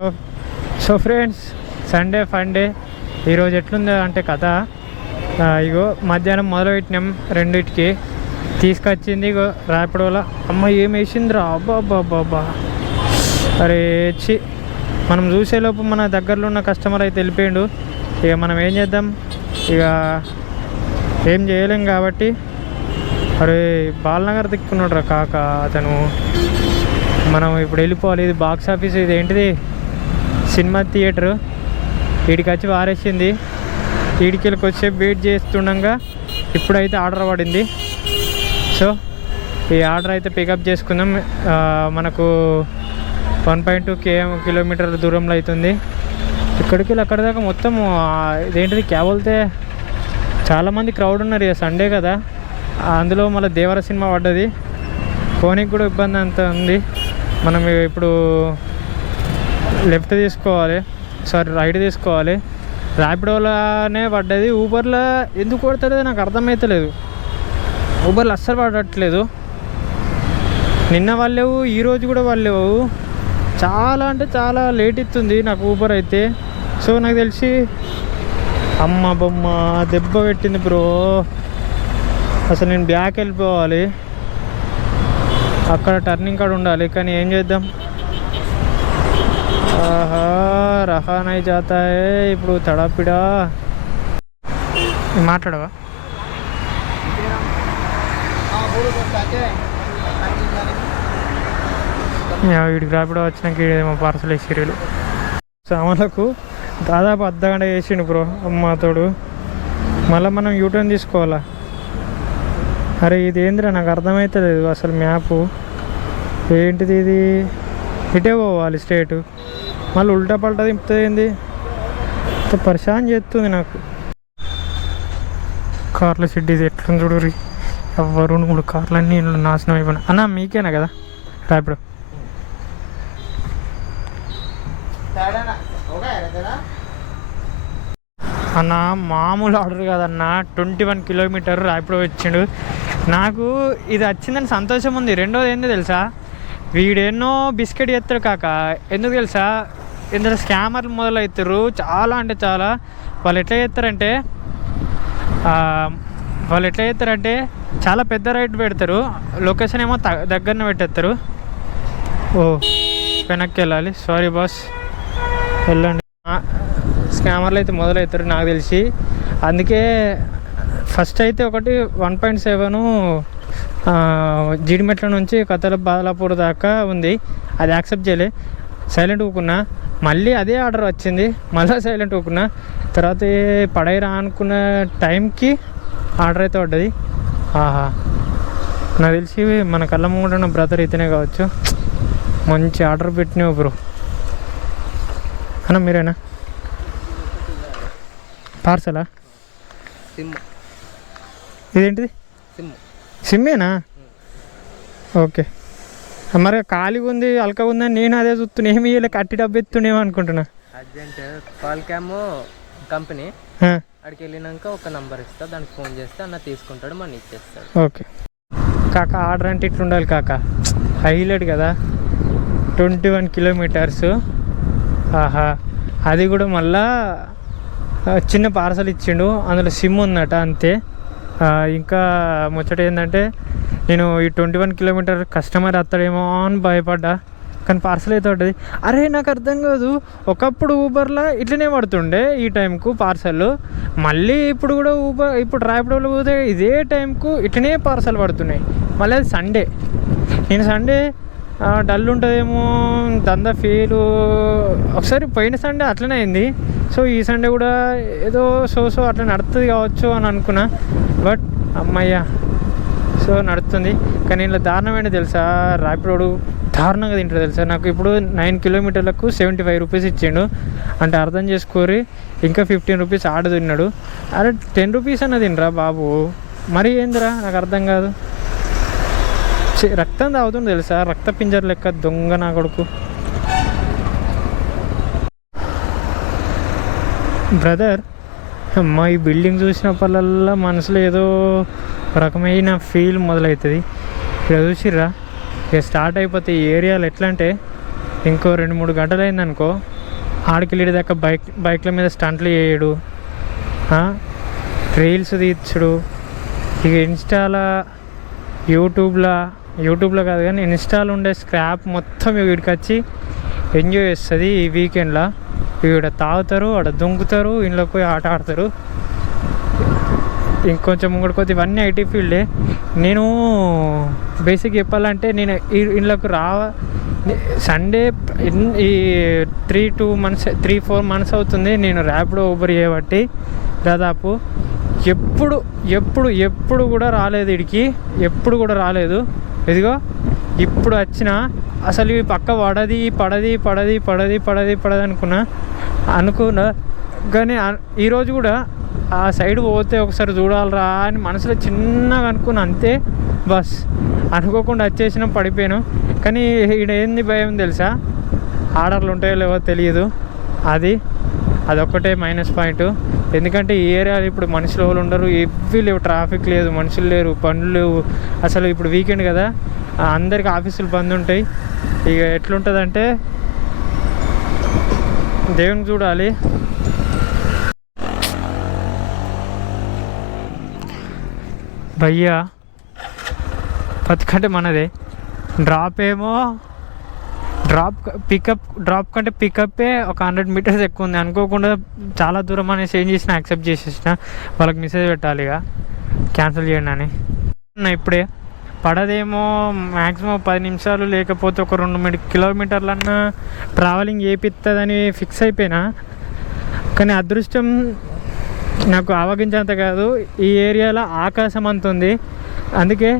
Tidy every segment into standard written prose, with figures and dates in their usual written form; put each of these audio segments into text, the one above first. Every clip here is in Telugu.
సో ఫ్రెండ్స్, సండే ఫండే ఈరోజు ఎట్లుందో అంటే కథ ఇగో మధ్యాహ్నం మొదలుపెట్టినాం 2కి తీసుకొచ్చింది ఇగో ర్యాపిడోలో. అమ్మ ఏం వేసిందిరా, అబ్బా అబ్బా అబ్బా అరే చి. మనం చూసేలోపు మన దగ్గరలో ఉన్న కస్టమర్ అయితే వెళ్ళిపోయిండు. ఇక మనం ఏం చేద్దాం, ఇక ఏం చేయలేం కాబట్టి. అరే బాలనగర్ దిక్కున్నాడు రా కాక అతను. మనం ఇప్పుడు వెళ్ళిపోవాలి. ఇది బాక్స్ ఆఫీస్, ఇది ఏంటిది సినిమా థియేటరు. వీడికి వచ్చి వారేసింది. వీడికి వచ్చి వెయిట్ చేస్తుండగా ఇప్పుడైతే ఆర్డర్ పడింది. సో ఈ ఆర్డర్ అయితే పికప్ చేసుకుందాం. మనకు 1.2 కిలోమీటర్ల దూరంలో అవుతుంది. ఇక్కడికి అక్కడి దాకా మొత్తం ఇదేంటిది క్యాబ్ వెళ్తే చాలామంది క్రౌడ్ ఉన్నారు. ఇక సండే కదా, అందులో మళ్ళీ దేవర సినిమా పడ్డది. ఫోన్కి కూడా ఇబ్బంది అంత ఉంది. మనం ఇప్పుడు లెఫ్ట్ తీసుకోవాలి, రైట్ తీసుకోవాలి. ర్యాపిడోలోనే పడ్డది. ఊబర్లో ఎందుకు పడుతుంది నాకు అర్థమవుతలేదు. ఊబర్లో అస్సలు పడట్లేదు. నిన్న వాళ్ళు లేవు, ఈరోజు కూడా వాళ్ళు లేవు. చాలా అంటే చాలా లేట్ ఇస్తుంది నాకు ఊబర్ అయితే. సో నాకు తెలిసి అమ్మ బొమ్మ దెబ్బ పెట్టింది బ్రో. అసలు నేను బ్యాక్ వెళ్ళిపోవాలి, అక్కడ టర్నింగ్ కాడ ఉండాలి. కానీ ఏం చేద్దాం, ఆహా రహా నై జాతా హై. ఇప్పుడు తడాపిడా మాట్లాడవా? వీడికి రాపిడా వచ్చినాక ఏమో పార్సల్ వేసిర్రు. సామాన్లకు దాదాపు అర్ధగంట వేసిండు బ్రో అమ్మతోడు. మళ్ళీ మనం యూటర్న్ తీసుకోవాలా? అరే ఇది ఏందిరా నాకు అర్థమవుతలేదు అసలు. మ్యాపు ఏంటిది ఇది? ఇటే పోవాలి స్ట్రేట్, మళ్ళీ ఉల్టా పల్టా దింపుతుంది. ఏంది పరిశాన్ చేస్తుంది నాకు. కార్ల షెడ్ ఇది ఎట్లుంది చూడు. ఎవరు 2-3 కార్లన్నీ నాశనం అయిపోయినాయి. అన్న మీకేనా కదా ర్యాపిడో? అన్న మామూలు ఆర్డర్ కాదన్న, 21 కిలోమీటర్ ర్యాపిడో వచ్చిండు. నాకు ఇది వచ్చిందని సంతోషం ఉంది. రెండోది ఏందో తెలుసా, వీడెన్నో బిస్కెట్ చేస్తాడు కాక. ఎందుకు తెలుసా, ఇందులో స్కామర్లు మొదలవుతారు చాలా అంటే చాలా. వాళ్ళు ఎట్లా చేస్తారంటే చాలా పెద్ద రైట్ పెడతారు. లొకేషన్ ఏమో దగ్గరనే పెట్టేస్తారు. ఓ వెనక్కి వెళ్ళాలి, సారీ బాస్, వెళ్ళండి. స్కామర్లు అయితే మొదలవుతారు నాకు తెలిసి. అందుకే ఫస్ట్ అయితే ఒకటి 1.7 జీడిమెట్ల నుంచి కథల బాలాపూర్ దాకా ఉంది. అది యాక్సెప్ట్ చేయలే, సైలెంట్ ఊకున్నా. మళ్ళీ అదే ఆర్డర్ వచ్చింది, మళ్ళీ సైలెంట్ ఊకున్నా. తర్వాత పడైరా అనుకున్న టైంకి ఆర్డర్ అయితే పడ్డది. ఆహా, నాకు తెలిసి మన కళ్ళ ముందు ఉన్న బ్రదర్ ఇతనే కావచ్చు. మంచి ఆర్డర్ పెట్టినావు బ్రో. అన్న మీరేనా? పార్సలా? ఇదేంటిది? సిమ్మేనా? ఓకే. మరి ఖాళీగా ఉంది, అల్కగా ఉందని నేను అదే చూస్తున్నా. ఏమి ఇవ్వలే, కట్టి డబ్బు ఎత్తుండేమో అనుకుంటున్నా. అర్జెంట్ కాల్ క్యామ్ కంపెనీ అక్కడికి వెళ్ళినాక ఒక నంబర్ ఇస్తా, దానికి ఫోన్ చేస్తే అన్న తీసుకుంటాడు, మన ఇచ్చేస్తాడు. ఓకే కాక, ఆర్డర్ అంటే ఇట్లా ఉండాలి కాక. హైలైట్ కదా, 21 కిలోమీటర్స్. ఆహా, అది కూడా మళ్ళా చిన్న పార్సల్ ఇచ్చిండు, అందులో సిమ్ ఉందట అంతే. ఇంకా ముచ్చట ఏంటంటే, నేను ఈ 21 కిలోమీటర్ కస్టమర్ వస్తాడేమో అని భయపడ్డా, కానీ పార్సల్ అయితే పడ్డది. అరే నాకు అర్థం కాదు, ఒకప్పుడు ఊబర్లో ఇట్లనే పడుతుండే ఈ టైంకు పార్సల్. మళ్ళీ ఇప్పుడు కూడా ఇప్పుడు ర్యాపిడోలో పోతే ఇదే టైంకు ఇట్లనే పార్సల్ పడుతున్నాయి. మళ్ళీ అది సండే. నేను సండే డల్ ఉంటుందేమో, దందా ఫెయిల్. ఒకసారి పోయిన సండే అట్లనే అయింది. సో ఈ సండే కూడా ఏదో సో అట్లా నడుస్తుంది కావచ్చు అని అనుకున్నా. బట్ అమ్మయ్యా, సో నడుస్తుంది. కానీ ఇలా దారుణమైన తెలుసా, ర్యాపిడోడు దారుణంగా తింటారు తెలుసా. నాకు ఇప్పుడు 9 కిలోమీటర్లకు 75 రూపీస్ ఇచ్చిండు. అంటే అర్థం చేసుకోరి, ఇంకా 15 రూపీస్ ఆడ తిన్నాడు. అరే 10 రూపీస్ అన్న తినరా బాబు, మరి ఏందిరా నాకు అర్థం కాదు. రక్తం తాగుతుంది తెలుసా, రక్త పింజర్ లెక్క దొంగ నా కొడుకు. బ్రదర్, అమ్మ ఈ బిల్డింగ్ చూసినప్పుడల్లా మనసులో ఏదో రకమైన ఫీల్ మొదలవుతుంది. ఇక్కడ చూసిర్రా, ఇక స్టార్ట్ అయిపోతే ఈ ఏరియాలో ఎట్లా అంటే ఇంకో 2-3 గంటలు అయిందనుకో ఆడికెళ్ళి దాకా బైక్ల మీద స్టంట్లు చేయడు, రీల్స్ తీర్చుడు. ఇక యూట్యూబ్లో కాదు కానీ ఇన్స్టాలో ఉండే స్క్రాప్ మొత్తం వీడికి వచ్చి ఎంజాయ్ చేస్తుంది ఈ వీకెండ్లో. వీడ తాగుతారు, ఆడ దుంకుతారు, ఇంట్లోకి పోయి ఆట ఆడతారు. ఇంకొంచెం ముంగడు కొద్ది ఇవన్నీ ఐటీ ఫీల్డే. నేను బేసిక్ చెప్పాలంటే నేను ఇంట్లోకి సండే ఈ 3-4 మంత్స్ అవుతుంది నేను ర్యాపిడో ఊబర్ చేయబట్టి. దాదాపు ఎప్పుడు కూడా రాలేదు వీడికి, ఎప్పుడు కూడా రాలేదు. ఇదిగో ఇప్పుడు వచ్చిన అసలు ఈ పక్క పడది అనుకున్నా కానీ ఈరోజు కూడా ఆ సైడ్ పోతే ఒకసారి చూడాలరా అని మనసులో చిన్నగా అనుకున్నా, అంతే బస్. అనుకోకుండా వచ్చేసిన పడిపోయాను. కానీ ఈడ ఏంది భయం తెలుసా, ఆర్డర్లు ఉంటాయో లేవో తెలియదు. అదొక్కటే మైనస్ పాయింట్. ఎందుకంటే ఈ ఏరియాలో ఇప్పుడు మనుషులు ఎవరు ఉండరు, ఏవీ లేవు, ట్రాఫిక్ లేదు, మనుషులు లేరు, పనులు లేవు. అసలు ఇప్పుడు వీకెండ్ కదా, అందరికి ఆఫీసులు బంద్ ఉంటాయి. ఇక ఎట్లుంటుందంటే దేవుని చూడాలి. భయ్యా బతుకంటే మనదే, డ్రాప్ కంటే పికప్పే ఒక 100 మీటర్స్ ఎక్కువ ఉంది. అనుకోకుండా చాలా దూరం అనేసి ఏం చేసినా యాక్సెప్ట్ చేసేసిన. వాళ్ళకి మెసేజ్ పెట్టాలి ఇక క్యాన్సిల్ చేయండి అని. ఇప్పుడే పడదేమో, మ్యాక్సిమం 10 నిమిషాలు లేకపోతే ఒక 2 కిలోమీటర్లన్నా ట్రావెలింగ్ చేపిస్తుందని ఫిక్స్ అయిపోయినా. కానీ అదృష్టం నాకు ఆవగించేంత కాదు, ఈ ఏరియాలో ఆకాశం అంత ఉంది. అందుకే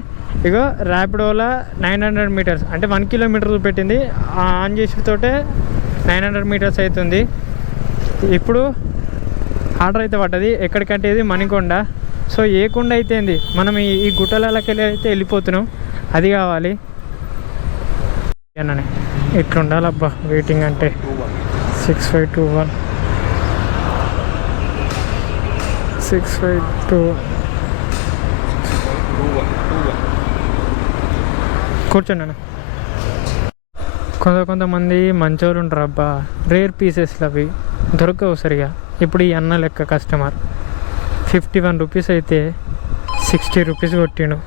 ఇగో ర్యాపిడోలో 900 మీటర్స్ అంటే 1 కిలోమీటర్ పెట్టింది, ఆన్ చేసేతోటే 900 మీటర్స్ అవుతుంది. ఇప్పుడు ఆర్డర్ అయితే పడ్డది. ఎక్కడికంటే ఇది మణికొండ. సో ఏ కొండ అయితే ఏంది, మనం ఈ గుట్టలకి వెళ్ళి అయితే వెళ్ళిపోతున్నాం, అది కావాలి అన్ననే. ఇట్లా ఉండాలబ్బా వెయిటింగ్ అంటే. 6521 కూర్చోండి అన్న. కొంతమంది మంచోళ్ళు ఉంటారు అబ్బా, రేర్ పీసెస్లు అవి దొరకవు సరిగా. ఇప్పుడు ఈ అన్న లెక్క కస్టమర్ 51 రూపీస్ అయితే 60 రూపీస్ కొట్టిండు.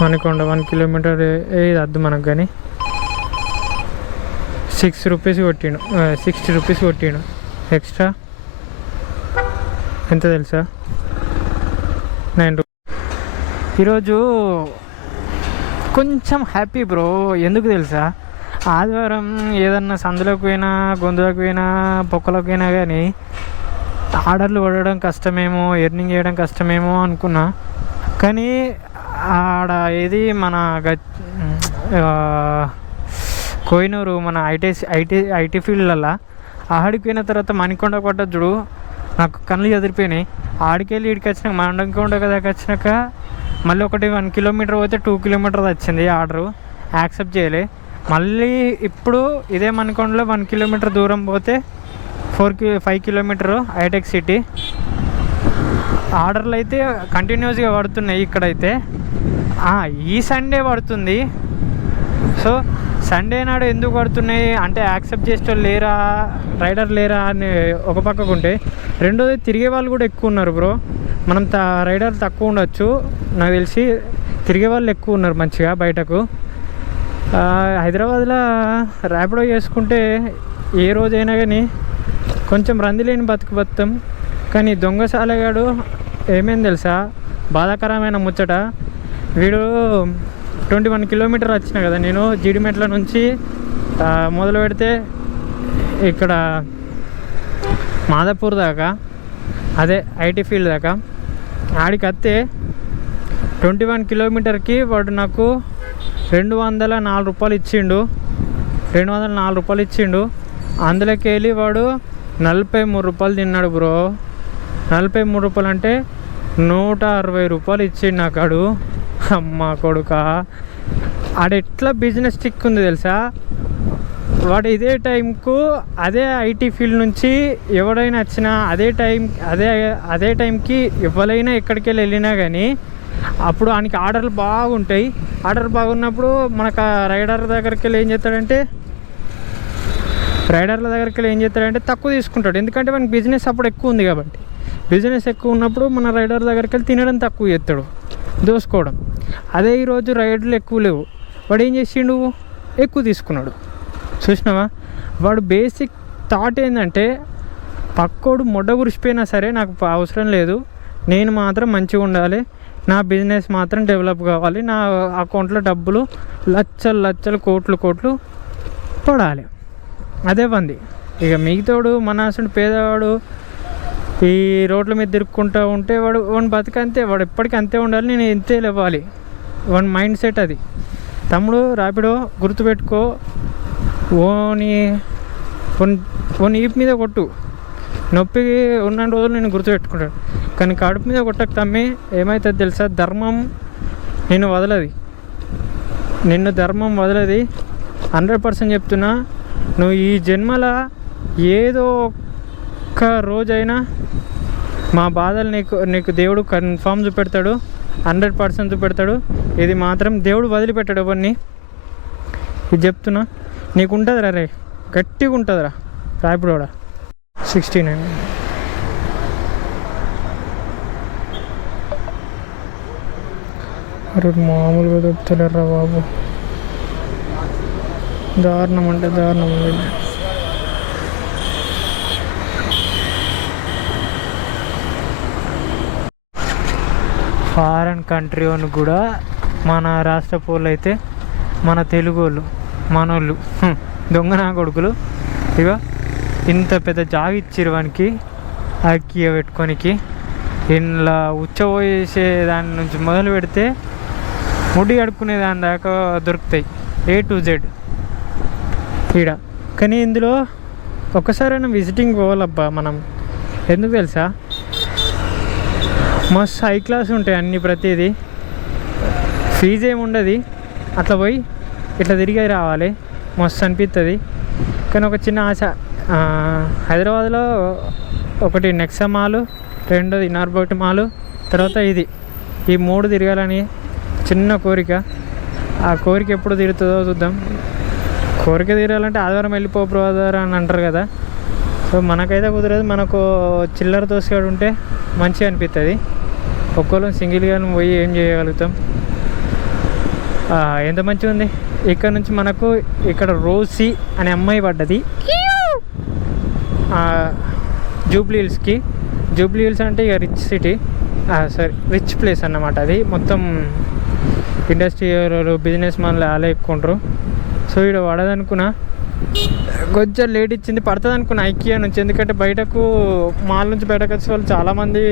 మణికొండ 1 కిలోమీటర్ ఏది అద్దు మనకు, కానీ 60 రూపీస్ కొట్టిండు. ఎక్స్ట్రా ఎంత తెలుసా, 9 రూపీస్. ఈరోజు కొంచెం హ్యాపీ బ్రో. ఎందుకు తెలుసా, ఆదివారం ఏదన్నా సందులోకి పోయినా, గొంతులోకి పోయినా, పొక్కలోకి పోయినా కానీ ఆర్డర్లు పడడం కష్టమేమో, ఎర్నింగ్ చేయడం కష్టమేమో అనుకున్నా. కానీ ఆడ ఏది మన కోహినూరు మన ఐటీ ఫీల్డ్లలో ఆడికి పోయిన తర్వాత మణికొండ పడ్డ చూడు, నాకు కళ్ళు ఎదిరిపోయినాయి. ఆడికెళ్ళి ఇడికి వచ్చినాక మణికొండ దాకా వచ్చినాక మళ్ళీ 1 కిలోమీటర్ పోతే 2 కిలోమీటర్స్ వచ్చింది ఆర్డరు, యాక్సెప్ట్ చేయలే. మళ్ళీ ఇప్పుడు ఇదే మణికొండలో 1 కిలోమీటర్ దూరం పోతే 5 కిలోమీటరు హైటెక్ సిటీ. ఆర్డర్లు అయితే కంటిన్యూస్గా పడుతున్నాయి ఇక్కడైతే. ఈ సండే పడుతుంది. సో సండే నాడు ఎందుకు పడుతున్నాయి అంటే యాక్సెప్ట్ చేసేవాళ్ళు లేరా, రైడర్ లేరా అని ఒక పక్కకుంటే, రెండోది తిరిగే వాళ్ళు కూడా ఎక్కువ ఉన్నారు బ్రో. మనం రైడర్ తక్కువ ఉండొచ్చు, నాకు తెలిసి తిరిగే వాళ్ళు ఎక్కువ ఉన్నారు మంచిగా బయటకు. హైదరాబాద్లో ర్యాపిడో చేసుకుంటే ఏ రోజైనా కానీ కొంచెం రంది లేని బతుకుతాం. కానీ దొంగసాలగాడు ఏమేమి తెలుసా, బాధాకరమైన ముచ్చట. వీడు 21 కిలోమీటర్ వచ్చిన కదా నేను జీడిమెట్ల నుంచి మొదలు పెడితే ఇక్కడ మాదాపూర్ దాకా, అదే ఐటీ ఫీల్డ్ దాకా. ఆడికి వస్తే 21 కిలోమీటర్కి వాడు నాకు 204 రూపాయలు ఇచ్చిండు. 204 రూపాయలు ఇచ్చిండు. అందులోకి వెళ్ళి వాడు 43 రూపాయలు తిన్నాడు బ్రో. 43 రూపాయలు అంటే 160 రూపాయలు ఇచ్చిండు నాకు ఆడు. అమ్మ కొడుక, ఆడ ఎట్లా బిజినెస్ స్టిక్ ఉంది తెలుసా. వాడు ఇదే టైంకు అదే ఐటీ ఫీల్డ్ నుంచి ఎవడైనా వచ్చినా అదే టైంకి ఎవరైనా ఎక్కడికి వెళ్ళినా కానీ అప్పుడు ఆయనకి ఆర్డర్లు బాగుంటాయి. ఆర్డర్ బాగున్నప్పుడు మనకు రైడర్ల దగ్గరికి వెళ్ళి ఏం చేస్తాడంటే తక్కువ తీసుకుంటాడు. ఎందుకంటే మనకి బిజినెస్ అప్పుడు ఎక్కువ ఉంది కాబట్టి. బిజినెస్ ఎక్కువ ఉన్నప్పుడు మన రైడర్ దగ్గరికి వెళ్ళి తినడం తక్కువ చేస్తాడు, దోసుకోవడం. అదే ఈరోజు రైడర్లు ఎక్కువ లేవు, వాడు ఏం చేసిండు, ఎక్కువ తీసుకున్నాడు. చూసినావా? వాడు బేసిక్ థాట్ ఏంటంటే పక్కోడు మొడ్డ గురిసిపోయినా సరే నాకు అవసరం లేదు, నేను మాత్రం మంచిగా ఉండాలి, నా బిజినెస్ మాత్రం డెవలప్ కావాలి, నా అకౌంట్లో డబ్బులు లక్షలు కోట్లు పడాలి. అదే పంది. ఇక మిగతాడు మన అసలు పేదవాడు ఈ రోడ్ల మీద తిరుక్కుంటూ ఉంటే వాడు బతికంతే, వాడు ఎప్పటికీ అంతే ఉండాలి, నేను ఎంతే లేవాలి, వాడి మైండ్ సెట్ అది. తమ్ముడు ర్యాపిడో గుర్తుపెట్టుకో, ఓని ఈప్ మీద కొట్టు, నొప్పికి ఉన్న రోజులు నేను గుర్తుపెట్టుకుంటాను, కానీ కడుపు మీద కొట్టకు తమ్మి. ఏమవుతుంది తెలుసా, ధర్మం నిన్ను ధర్మం వదలది. 100% చెప్తున్నా. నువ్వు ఈ జన్మల ఏదో ఒక్క రోజైనా మా బాధలు నీకు దేవుడు కన్ఫామ్ చూపెడతాడు, 100% చూపెడతాడు. ఇది మాత్రం దేవుడు వదిలిపెట్టాడు ఎవరిని. ఇది చెప్తున్నా, నీకు ఉంటుందిరా రే, గట్టిగా ఉంటుందిరా ర్యాపిడోడా. 69 అరే మామూలుగా చెప్తలేరా బాబు, దారుణం అంటే దారుణం ఉంది. ఫారెన్ కంట్రీ వాళ్ళు కూడా మన రాష్ట్ర పోళ్ళు అయితే మన తెలుగు వాళ్ళు మనోళ్ళు దొంగ నా కొడుకులు ఇక ఇంత పెద్ద జాగ ఇచ్చిరు వానికి అక్కియ పెట్టుకోనికి. ఇలా ఉచ్చబోయేసే దాని నుంచి మొదలు పెడితే ముడి కడుక్కునే దాని దాకా దొరుకుతాయి A to Z ఈడ. కానీ ఇందులో ఒక్కసారైనా విజిటింగ్ పోవాలబ్బా మనం. ఎందుకు తెలుసా, మస్తు హై క్లాస్ ఉంటాయి అన్నీ, ప్రతిదీ ఫీజు ఏమి ఉండదు. అట్లా పోయి ఇట్లా తిరిగి రావాలి, మస్తు అనిపిస్తుంది. కానీ ఒక చిన్న ఆశ, హైదరాబాద్లో ఒకటి నెక్సా మాలు, రెండోది ఇనార్బోట్ మాలు, తర్వాత ఈ 3 తిరగాలని చిన్న కోరిక. ఆ కోరిక ఎప్పుడు తీరుతుందో చూద్దాం. కోరిక తీరాలంటే ఆదివారం వెళ్ళిపో బ్రదర్ అని అంటారు కదా. సో మనకైతే కుదరదు, మనకు చిల్లర తోసుగాడు ఉంటే మంచిగా అనిపిస్తుంది. ఒక్కోళ్ళం సింగిల్గా పోయి ఏం చేయగలుగుతాం. ఎంత మంచిగా ఉంది. ఇక్కడ నుంచి మనకు ఇక్కడ రోసీ అనే అమ్మాయి పడ్డది జూబ్లీ హిల్స్కి. జూబ్లీ హిల్స్ అంటే ఇక రిచ్ ప్లేస్ అన్నమాట. అది మొత్తం ఇండస్ట్రియల్ బిజినెస్ మ్యాన్లు అలా ఎక్కుంటారు. సో ఇక్కడ పడదనుకున్నా, కొంచెం లేట్ ఇచ్చింది, పడుతుంది అనుకున్నా ఐకియా నుంచి. ఎందుకంటే బయటకు మాల్ నుంచి బయటకు వచ్చే వాళ్ళు చాలామంది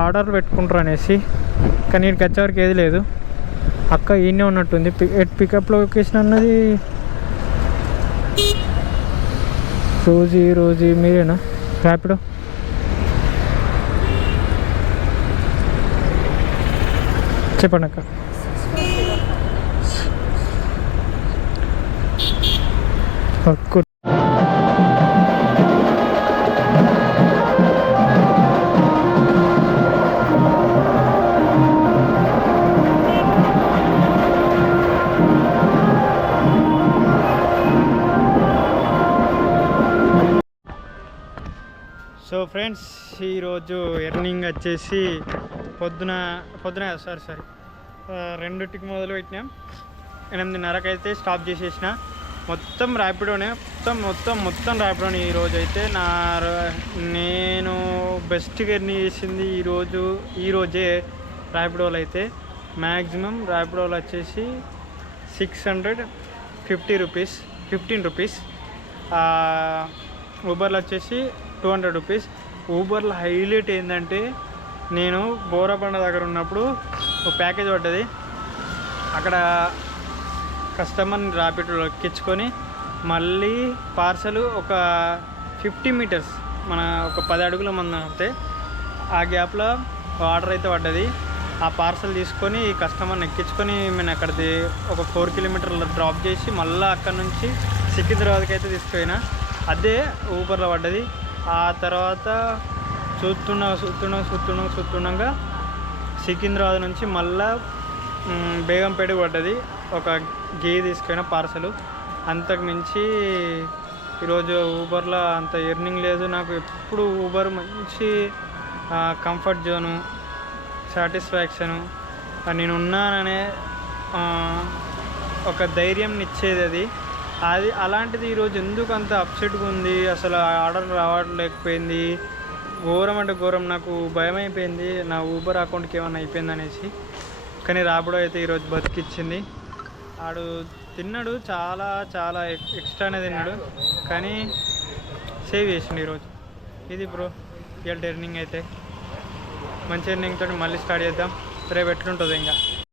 ఆర్డర్ పెట్టుకుంటారు అనేసి. కానీ ఇక్కడికి వచ్చేవరకు ఏది లేదు. అక్క ఈయనే ఉన్నట్టుంది. పికప్ లొకేషన్ అన్నది రోజీ మీరేనా ర్యాపిడో? చెప్పండి అక్క. సో ఫ్రెండ్స్, ఈరోజు ఎర్నింగ్ వచ్చేసి పొద్దున సారీ 2కి మొదలు పెట్టినాం. 8:30కి అయితే స్టాప్ చేసేసిన. మొత్తం ర్యాపిడోనే, మొత్తం ర్యాపిడోనే. ఈరోజు అయితే నేను బెస్ట్గా ఎర్నింగ్ చేసింది ఈరోజే ర్యాపిడోలో అయితే. మ్యాక్సిమం ర్యాపిడోలో వచ్చేసి 650 రూపీస్, 15 రూపీస్. ఊబర్లో వచ్చేసి 200 రూపీస్. ఊబర్లో హైలైట్ ఏంటంటే, నేను బోరాబండ దగ్గర ఉన్నప్పుడు ఒక ప్యాకేజ్ పడ్డది. అక్కడ కస్టమర్ని ర్యాపిడోలో ఎక్కించుకొని మళ్ళీ పార్సల్ ఒక 50 మీటర్స్, మన ఒక 10 అడుగుల మంది అయితే ఆ గ్యాప్లో ఆర్డర్ అయితే పడ్డది. ఆ పార్సల్ తీసుకొని ఈ కస్టమర్ని ఎక్కించుకొని నేను అక్కడిది ఒక 4 కిలోమీటర్లు డ్రాప్ చేసి మళ్ళీ అక్కడ నుంచి సికింద్రాబాద్కి అయితే తీసుకుపోయినా. అదే ఊబర్లో పడ్డది. ఆ తర్వాత చూస్తుండగా సికింద్రాబాద్ నుంచి మళ్ళా బేగంపేట పడ్డది. ఒక గీ తీసుకున్న పార్సలు. అంతకు మించి ఈరోజు ఊబర్లో అంత ఎర్నింగ్ లేదు నాకు. ఎప్పుడు ఊబర్ మంచి కంఫర్ట్ జోను, సాటిస్ఫాక్షను, నేను ఉన్నాననే ఒక ధైర్యం ఇచ్చేది అది అలాంటిది ఈరోజు ఎందుకు అంత అప్సెట్గా ఉంది, అసలు ఆర్డర్ రావట్లేకపోయింది. ఘోరం అంటే ఘోరం. నాకు భయం అయిపోయింది నా ఊబర్ అకౌంట్కి ఏమన్నా అయిపోయింది అనేసి. కానీ రాబడో అయితే ఈరోజు బతికిచ్చింది. ఆడు తిన్నాడు, చాలా చాలా ఎక్స్ట్రానే తిన్నాడు, కానీ సేవ్ చేసిండు ఈరోజు. ఇది బ్రో ఇవాళ ఎర్నింగ్. అయితే మంచి ఎర్నింగ్ తోటి మళ్ళీ స్టార్ట్ చేద్దాం. రేపు ఎట్లుంటుంది ఇంకా.